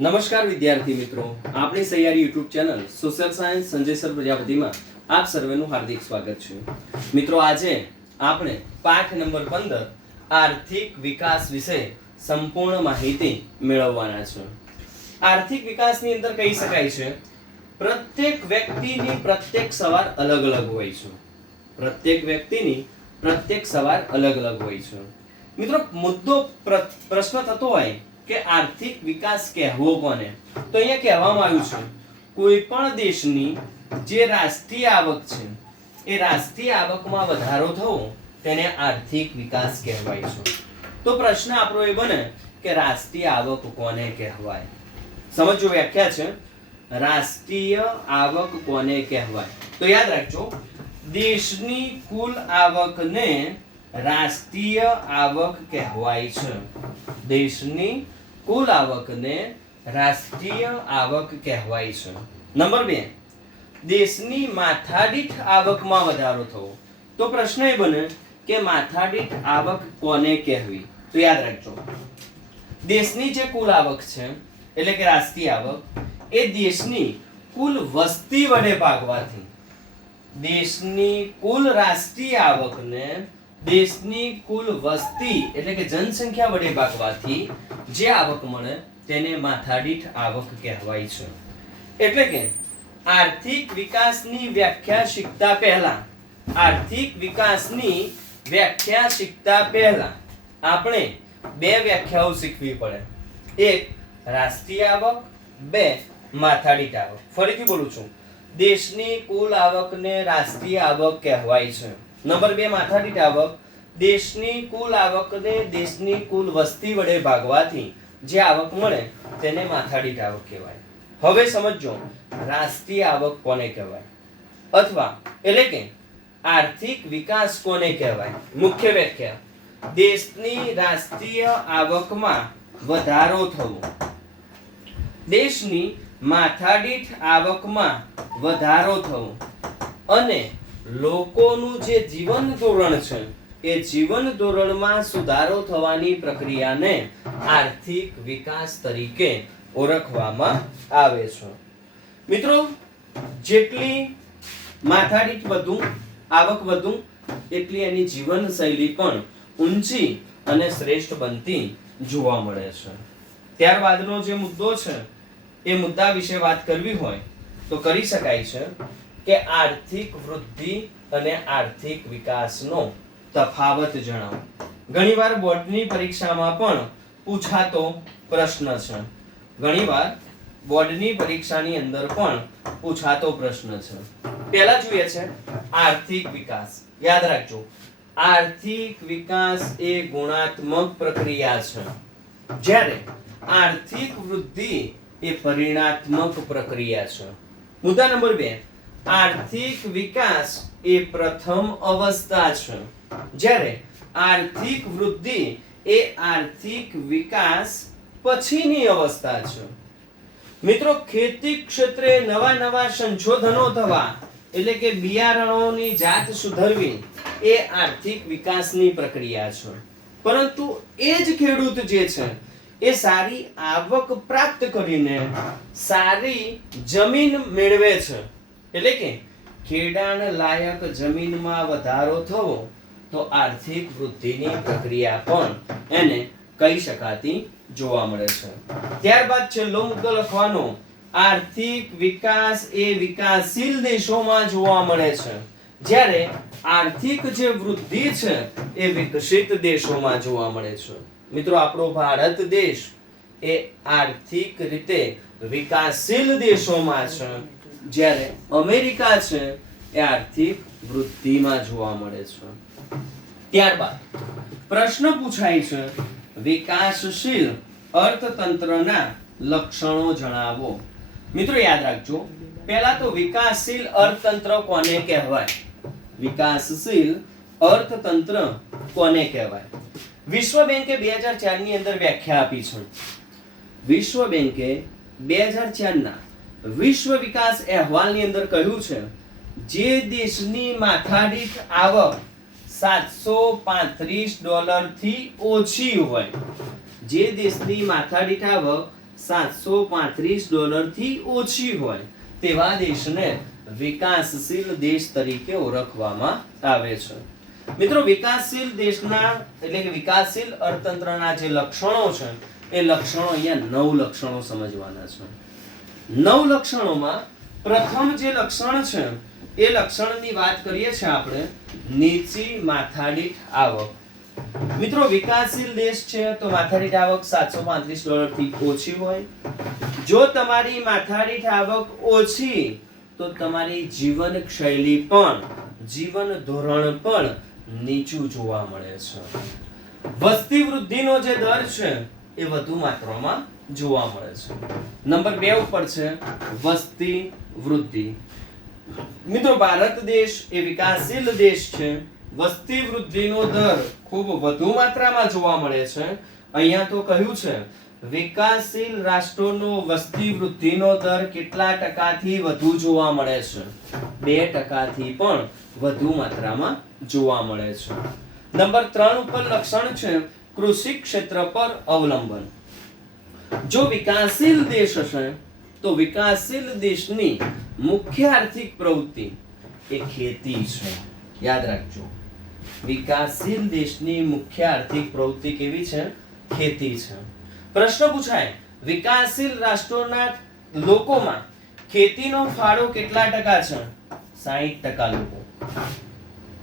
નમસ્કાર વિદ્યાર્થી મિત્રો, આપણી સૈયારી YouTube channel social science Sanjay sir પ્રજાપતિમાં આપ સર્વેનું હાર્દિક સ્વાગત છે. મિત્રો, આજે આપણે પાઠ નંબર 15 આર્થિક વિકાસ વિશે સંપૂર્ણ માહિતી મેળવવાના છે. આર્થિક વિકાસની અંદર કહી શકાય છે પ્રત્યેક વ્યક્તિની પ્રત્યેક સવાર અલગ અલગ હોય છે. પ્રત્યેક વ્યક્તિની પ્રત્યેક સવાર અલગ અલગ હોય છે. મિત્રો, મુદ્દો પ્રશ્ન થતો હોય કે આર્થિક વિકાસ કહેવો કોને, તો અહીંયા કહેવામાં આવ્યું છે કોઈ પણ દેશની જે રાષ્ટ્રીય આવક છે એ રાષ્ટ્રીય આવકમાં વધારો થવો તેને આર્થિક વિકાસ કહેવાય છે. તો પ્રશ્ન આપણો એ બને કે રાષ્ટ્રીય આવક કોને કહેવાય. સમજો, વ્યાખ્યા છે રાષ્ટ્રીય આવક કોને કહેવાય. તો યાદ રાખજો, દેશની કુલ આવકને રાષ્ટ્રીય આવક કહેવાય છે. દેશની કુલ આવકને રાષ્ટ્રીય આવક કહેવાય છે. નંબર 2, દેશની માથાદીઠ આવકમાં વધારો થવો. તો પ્રશ્ન એ બને કે માથાદીઠ આવક કોને કહેવી. તો યાદ રાખજો, દેશની જે કુલ આવક છે એટલે કે રાષ્ટ્રીય આવક એ દેશની કુલ વસ્તી વડે ભાગવાથી, દેશની કુલ રાષ્ટ્રીય આવકને દેશની કુલ વસ્તી એટલે કે જનસંખ્યા વડે ભાગવાથી જે આવક મળે તેને માથાદીઠ આવક કહેવાય છે. એટલે કે આર્થિક વિકાસની વ્યાખ્યા શીખતા પહેલા, આર્થિક વિકાસની વ્યાખ્યા શીખતા પહેલા આપણે બે વ્યાખ્યાઓ શીખવી પડે. એક રાષ્ટ્રીય આવક, બે માથાદીઠ આવક. ફરીથી બોલું છું, દેશની કુલ આવકને રાષ્ટ્રીય આવક કહેવાય છે. નંબર 2 માથાદીઠ આવક, દેશની કુલ આવકને દેશની કુલ વસ્તી વડે ભાગવાથી જે આવક મળે તેને માથાદીઠ આવક કહેવાય. હવે સમજો, રાષ્ટ્રીય આવક કોને કહેવાય અથવા એટલે કે આર્થિક વિકાસ કોને કહેવાય. મુખ્ય વ્યાખ્યા: દેશની રાષ્ટ્રીય આવકમાં વધારો થવો, દેશની માથાદીઠ આવકમાં વધારો થવો અને લોકોનું જે જીવન ધોરણ છે એ જીવન ધોરણમાં સુધારો થવાની પ્રક્રિયાને આર્થિક વિકાસ તરીકે ઓળખવામાં આવે છે. મિત્રો, જેટલી માથાદીઠ વધુ, આવક વધુ, એટલી એની જીવનશૈલી પણ ઊંચી અને શ્રેષ્ઠ બનતી જોવા મળે છે. ત્યારબાદનો જે મુદ્દો છે એ મુદ્દા વિશે વાત કરવી હોય તો કરી શકાય છે કે આર્થિક વૃદ્ધિ અને આર્થિક વિકાસનો તફાવત જણાવો. ઘણીવાર બોર્ડની પરીક્ષામાં પણ પૂછાતો પ્રશ્ન છે. ઘણીવાર બોર્ડની પરીક્ષાની અંદર પણ પૂછાતો પ્રશ્ન છે. પહેલા જોઈએ છે આર્થિક વિકાસ. યાદ રાખજો, આર્થિક વિકાસ એ ગુણાત્મક પ્રક્રિયા છે, જ્યારે આર્થિક વૃદ્ધિ એ પરિણાત્મક પ્રક્રિયા છે. મુદ્દા નંબર 2, આર્થિક વિકાસ એ પ્રથમ અવસ્થા છે, જ્યારે આર્થિક વૃદ્ધિ એ આર્થિક વિકાસ પછીની અવસ્થા છે. મિત્રો, ખેતી ક્ષેત્રે નવા સંશોધનો થવા એટલે કે બિયારણોની જાત સુધરવી એ આર્થિક વિકાસની પ્રક્રિયા છે. પરંતુ એ જ ખેડૂત જે છે એ સારી આવક પ્રાપ્ત કરીને સારી જમીન મેળવે છે, એટલે કે ખેડાણ લાયક જમીનમાં વધારો થવો, તો આર્થિક વૃદ્ધિની પ્રક્રિયા પણ એને કહી શકાતી જોવા મળે છે. ત્યારબાદ છેલ્લો મુદ્દો લખવાનો, આર્થિક વિકાસ એ વિકાસશીલ દેશોમાં જોવા મળે છે, જ્યારે આર્થિક જે વૃદ્ધિ છે એ વિકસિત દેશોમાં જોવા મળે છે. મિત્રો, આપણો ભારત દેશ એ આર્થિક રીતે વિકાસશીલ દેશોમાં છે, જ્યારે અમેરિકા છે એ આર્થિક વૃદ્ધિમાં જોવા મળે છે. ત્યારબાદ પ્રશ્ન પૂછાય છે વિકાસશીલ અર્થતંત્રના લક્ષણો જણાવો. મિત્રો, યાદ રાખજો, પહેલા તો વિકાસશીલ અર્થતંત્ર કોને કહેવાય. વિકાસશીલ અર્થતંત્ર કોને કહેવાય? વિશ્વ બેંકે 2004 ની અંદર વ્યાખ્યા આપી છે. વિશ્વ બેંકે 2004 ના વિશ્વ વિકાસ અહેવાલની અંદર કહ્યું છે જે દેશની માથાદીઠ આવક $735 થી ઓછી હોય, જે દેશની માથાદીઠ આવક $735 થી ઓછી હોય તેવા દેશને વિકાસશીલ દેશ તરીકે ઓળખવામાં આવે છે. મિત્રો વિકાસશીલ દેશના એટલે કે વિકાસશીલ અર્થતંત્રના જે લક્ષણો છે એ લક્ષણો અહીંયા 9 લક્ષણો સમજવાના છે. 9 લક્ષણોમાં પ્રથમ જે લક્ષણ છે એ લક્ષણની વાત કરીએ છીએ આપણે નીચી માથાદીઠ આવક. મિત્રો વિકાસશીલ દેશ છે તો માથાદીઠ આવક $735 થી ઓછી હોય. જો તમારી માથાદીઠ આવક ઓછી તો તમારી જીવન શૈલી પણ જીવન ધોરણ પણ નીચું જોવા મળે છે. વસ્તી વૃદ્ધિનો જે દર છે એ વધુ માત્રામાં જોવા મળે છે. નંબર 2 ઉપર છે વસ્તી વૃદ્ધિ. મિત્રો ભારત દેશ એ વિકાસશીલ દેશ છે. વસ્તી વૃદ્ધિનો દર ખૂબ વધુ માત્રામાં જોવા મળે છે. અહીંયા તો કહ્યું છે વિકાસશીલ રાષ્ટ્રોનો વસ્તી વૃદ્ધિનો દર કેટલા ટકાથી વધુ જોવા મળે છે? 2% થી પણ વધુ માત્રામાં જોવા મળે છે. નંબર 3 ઉપર લક્ષણ છે કૃષિ ક્ષેત્ર પર અવલંબન. જો વિકાસશીલ દેશ હશે તો વિકાસશીલ દેશની મુખ્ય આર્થિક પ્રવૃત્તિ એ ખેતી છે. યાદ રાખજો, વિકાસશીલ દેશની મુખ્ય આર્થિક પ્રવૃત્તિ કેવી છે? ખેતી છે. પ્રશ્ન પૂછાય વિકાસશીલ રાષ્ટ્રોના લોકોમાં ખેતીનો ફાળો કેટલા ટકા છે? 60% લોકો.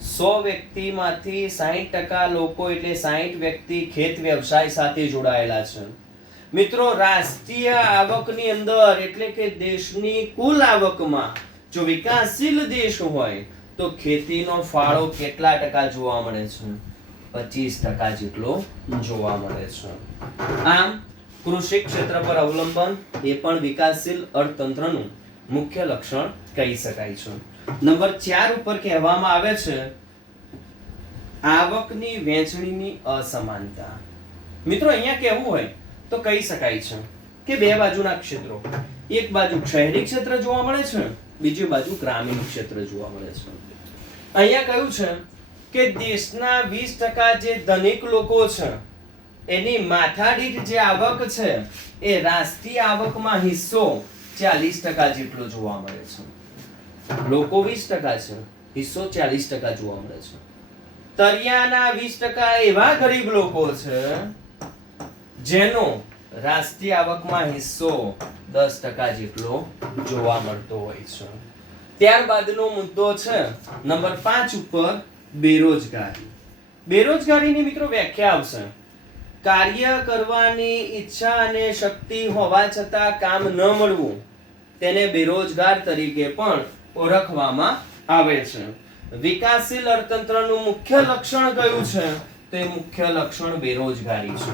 100 વ્યક્તિમાંથી 60% લોકો એટલે 60 વ્યક્તિ ખેત વ્યવસાય સાથે જોડાયેલા છે. મિત્રો રાષ્ટ્રીય આવકની અંદર એટલે કે દેશની કુલ આવકમાં જો વિકાસશીલ દેશ હોય તો ખેતીનો ફાળો કેટલા ટકા જોવા મળે છે? 25% જેટલો જોવા મળે છે. આમ કૃષિ ક્ષેત્ર પર અવલંબન એ પણ વિકાસશીલ અર્થતંત્રનું મુખ્ય લક્ષણ કહી શકાય છે. નંબર 4 ઉપર કહેવામાં આવે છે આવકની વહેંચણીની અસમાનતા. મિત્રો અહીંયા કહેવું હોય તો કહી શકાય છે કે બે બાજુના ક્ષેત્રો, એક બાજુ શહેરી ક્ષેત્ર જોવા મળે છે, બીજી બાજુ ગ્રામીણ ક્ષેત્ર જોવા મળે છે. અહીંયા કહ્યું છે કે દેશના 20% જે ધનિક લોકો છે એની માથાદીઠ જે આવક છે એ રાષ્ટ્રીય આવકમાં હિસ્સો 40% જેટલો જોવા મળે છે. લોકો 20% છે, હિસ્સો 40% જોવા મળે છે. તરિયાના 20% એવા ગરીબ લોકો છે જેનો રાષ્ટ્રીય આવકમાં હિસ્સો 10% જેટલો જોવા મળતો હોય છે. ત્યારબાદનો મુદ્દો છે નંબર 5 ઉપર બેરોજગારી. બેરોજગારીની મિત્રો વ્યાખ્યા આવશે કાર્ય કરવાની ઈચ્છા અને શક્તિ હોવા છતાં કામ ન મળવું તેને બેરોજગાર તરીકે પણ ઓળખવામાં આવે છે. વિકાસશીલ અર્થતંત્રનું મુખ્ય લક્ષણ કયું છે? તો એ મુખ્ય લક્ષણ બેરોજગારી છે.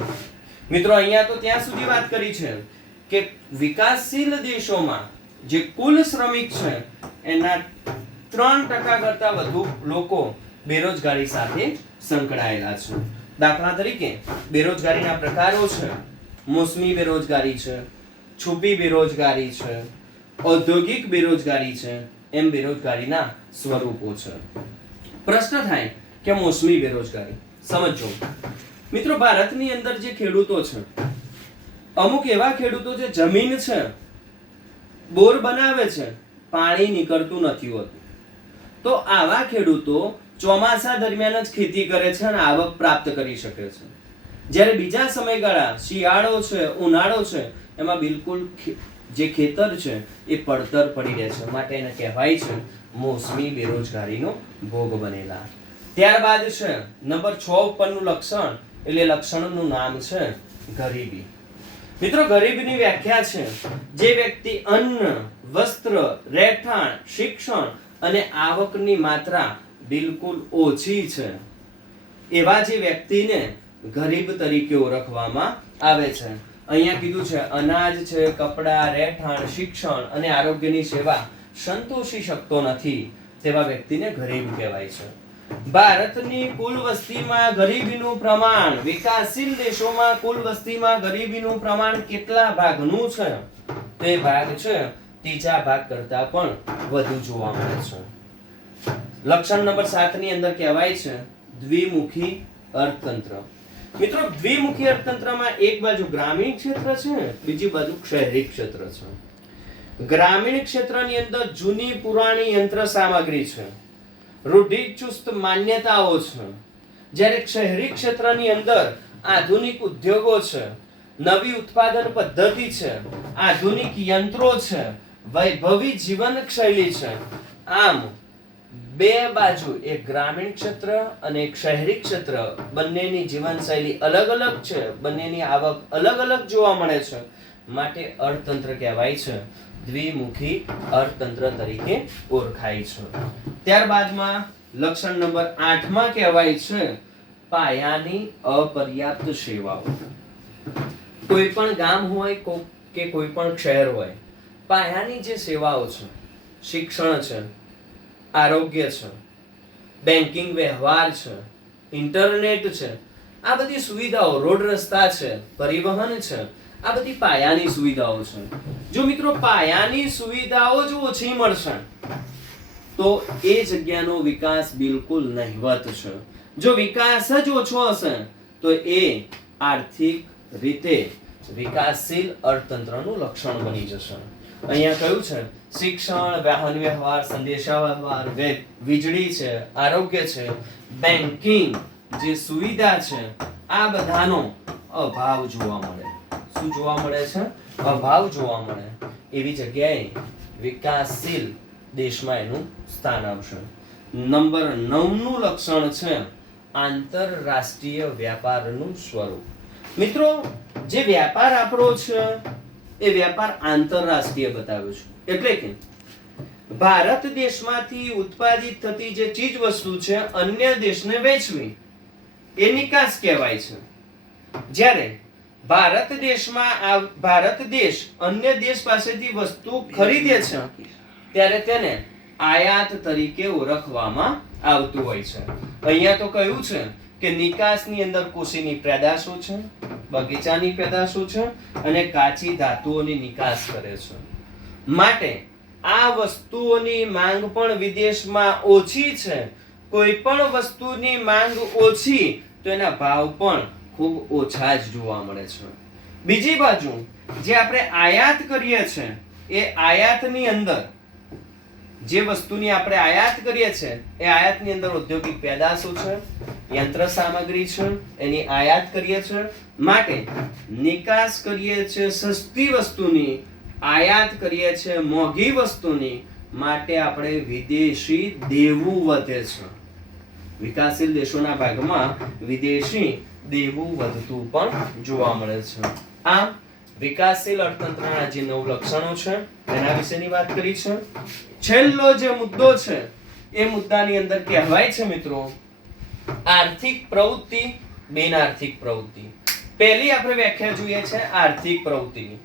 મિત્રો અહીંયા તો ત્યાં સુધી વાત કરી છે કે વિકાસશીલ દેશોમાં જે કુલ શ્રમિક છે એના 3% કરતા વધુ લોકો બેરોજગારી સાથે સંકળાયેલા છે. દાખલા તરીકે બેરોજગારીના પ્રકારો છે મોસમી બેરોજગારી છે, છુપી બેરોજગારી છે, ઔદ્યોગિક બેરોજગારી છે, એમ બેરોજગારીના સ્વરૂપો છે. પ્રશ્ન થાય કે મોસમી બેરોજગારી સમજો. મિત્રો ભારતની અંદર જે ખેડૂતો છે અમુક એવા ખેડૂતો જે જમીન છે બોર બનાવે છે પાણી નીકળતું નથી હોતું તો આવા ખેડૂતો ચોમાસા દરમિયાન જ ખેતી કરે છે અને આવક પ્રાપ્ત કરી શકે છે. જ્યારે બીજા સમયગાળા શિયાળો છે ઉનાળો છે એમાં બિલકુલ જે ખેતર છે એ પડતર પડી રહે છે માટે એને કહેવાય છે મોસમી બેરોજગારીનો ભોગ બનેલા. ત્યારબાદ છે નંબર 6 ઉપરનું લક્ષણ એટલે લક્ષણનું નામ છે ગરીબી. મિત્રો ગરીબીની વ્યાખ્યા છે જે વ્યક્તિ અન્ન, વસ્ત્ર, રહેઠાણ, શિક્ષણ અને આવકની માત્રા બિલકુલ ઓછી છે એવા જે વ્યક્તિને ગરીબ તરીકે ઓળખવામાં આવે છે. અહીંયા કીધું છે અનાજ છે, કપડા, રહેઠાણ, શિક્ષણ અને આરોગ્યની સેવા સંતોષી શકતો નથી તેવા વ્યક્તિને ગરીબ કહેવાય છે. ભારતની કુલ વસ્તીમાં ગરીબીનું પ્રમાણ વિકાસશીલ દેશોમાં કુલ વસ્તીમાં ગરીબીનું પ્રમાણ કેટલા ભાગનું છે? તે ભાગ છે ત્રીજા ભાગ કરતા પણ વધુ જોવા મળે છે. લક્ષણ નંબર 7 ની અંદર કહેવાય છે દ્વિમુખી અર્થતંત્ર. મિત્રો દ્વિમુખી અર્થતંત્રમાં એક બાજુ ગ્રામીણ ક્ષેત્ર છે, બીજી બાજુ શહેરી ક્ષેત્ર છે. ગ્રામીણ ક્ષેત્રની અંદર જૂની પુરાણી યંત્ર સામગ્રી છે, રૂઢિચુસ્ત માન્યતાઓ છે, જ્યારે શહેરી ક્ષેત્રની અંદર આધુનિક ઉદ્યોગો છે, નવી ઉત્પાદન પદ્ધતિ છે, આધુનિક યંત્રો છે, વૈભવી જીવન શૈલી છે. આમ બે બાજુ એક ગ્રામીણ ક્ષેત્ર અને એક શહેરી ક્ષેત્ર બંનેની જીવનશૈલી અલગ અલગ છે, બંનેની આવક અલગ અલગ જોવા મળે છે, માટે અર્થતંત્ર કહેવાય છે દ્વિમુખી અર્થતંત્ર તરીકે ઓળખાય છે. ત્યારબાદમાં લક્ષણ નંબર 8 માં કહેવાય છે પાયાની અપર્યાપ્ત સેવાઓ. કોઈ પણ ગામ હોય કે કોઈ પણ શહેર હોય, પાયાની જે સેવાઓ છે, શિક્ષણ છે, આરોગ્ય છે, બેન્કિંગ વ્યવહાર છે, ઇન્ટરનેટ છે, આ બધી સુવિધાઓ, રોડ રસ્તા છે, પરિવહન છે, આ બધી પાયાની સુવિધાઓ છે. જો મિત્રો પાયાની સુવિધાઓ જો ઓછી મળશે તો એ જગ્યાનો વિકાસ બિલકુલ નહિવત છે. જો વિકાસ જ ઓછો હશે તો એ આર્થિક રીતે વિકાસશીલ અર્થતંત્રનું લક્ષણ બની જશે. અહીંયા કહ્યું છે શિક્ષણ, વાહન વ્યવહાર, સંદેશા વ્યવહાર, વીજળી છે, આરોગ્ય છે, બેન્કિંગ જે સુવિધા છે, આ બધાનો અભાવ જોવા મળે. શું જોવા મળે છે? અભાવ જોવા મળે. એવી જગ્યાએ વિકાસશીલ દેશમાં એનું સ્થાન આવશે. નંબર 9 નું લક્ષણ છે આંતરરાષ્ટ્રીય વ્યાપારનું સ્વરૂપ. મિત્રો જે વ્યાપાર આપણો છે એ વ્યાપાર આંતરરાષ્ટ્રીય બતાવ્યો છે. એટલે કે ભારત દેશમાંથી ઉત્પાદિત થતી જે ચીજ વસ્તુ છે અન્ય દેશને વેચવી એ નિકાસ કહેવાય છે. જ્યારે ભારત દેશ અન્ય દેશ પાસેથી વસ્તુ ખરીદે છે ત્યારે તેને આયાત તરીકે ઓળખવામાં આવતું હોય છે. અહીંયા તો કહ્યું છે કે નિકાસની અંદર કૃષિની પેદાશો છે, બગીચાની પેદાશો છે અને કાચી ધાતુઓની નિકાસ કરે છે. માટે આ વસ્તુઓની માંગ પણ વિદેશમાં ઓછી છે. કોઈ પણ વસ્તુની માંગ ઓછી તો એના ભાવ પણ ખૂબ ઓછા જ જોવા મળે છે. બીજી બાજુ જે આપણે આયાત કરીએ છીએ એ આયાતની અંદર જે વસ્તુની આપણે આયાત કરીએ છીએ એ આયાતની અંદર ઔદ્યોગિક પેદાશો છે, યંત્ર સામગ્રી છે, એની આયાત કરીએ છીએ. માટે નિકાસ કરીએ છીએ સસ્તી વસ્તુની, આયાત કરીએ છીએ મોંઘી વસ્તુની, માટે આપણે વિદેશી દેવું વધે છે. વિકાસશીલ દેશોના ભાગમાં વિદેશી દેવું વધતું પણ જોવા મળે છે. આમ વિકાસશીલ અર્થતંત્રના જે 9 લક્ષણો છે એના વિશેની વાત કરી છે. છેલ્લો જે મુદ્દો છે એ મુદ્દાની અંદર કહેવાય છે મિત્રો આર્થિક પ્રવૃત્તિ, બિનઆર્થિક પ્રવૃત્તિ. પહેલી આપણે વ્યાખ્યા જોઈએ છે આર્થિક પ્રવૃત્તિની.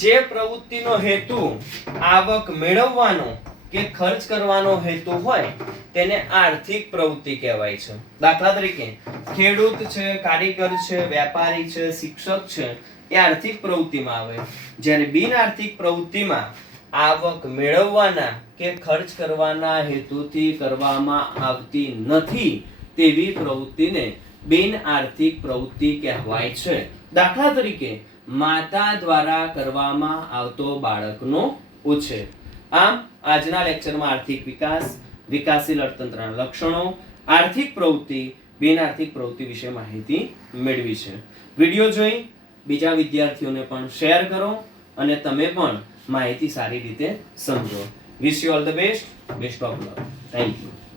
જે પ્રવૃત્તિનો હેતુ આવક મેળવવાનો કે ખર્ચ કરવાનો હેતુ હોય તેને આર્થિક પ્રવૃત્તિ કહેવાય છે. દાખલા તરીકે ખેડૂત છે, કારીગર છે, વેપારી છે, શિક્ષક છે, એ આર્થિક પ્રવૃત્તિમાં આવે. જ્યારે બિનઆર્થિક પ્રવૃત્તિમાં આવક મેળવવાના કે ખર્ચ કરવાના હેતુથી કરવામાં આવતી નથી તેવી પ્રવૃત્તિને બિનઆર્થિક પ્રવૃત્તિ કહેવાય છે. દાખલા તરીકે માતા દ્વારા કરવામાં આવતો બાળકનો ઉછેર. આમ આજના લેક્ચરમાં આર્થિક વિકાસ, વિકાસશીલ અર્થતંત્રના લક્ષણો, આર્થિક પ્રવૃત્તિ, બિનઆર્થિક પ્રવૃત્તિ વિશે માહિતી મેળવી છે. વિડિયો જોઈ બીજા વિદ્યાર્થીઓને પણ શેર કરો અને તમે પણ માહિતી સારી રીતે સમજો. Wish you all the best. Best of luck. Thank you.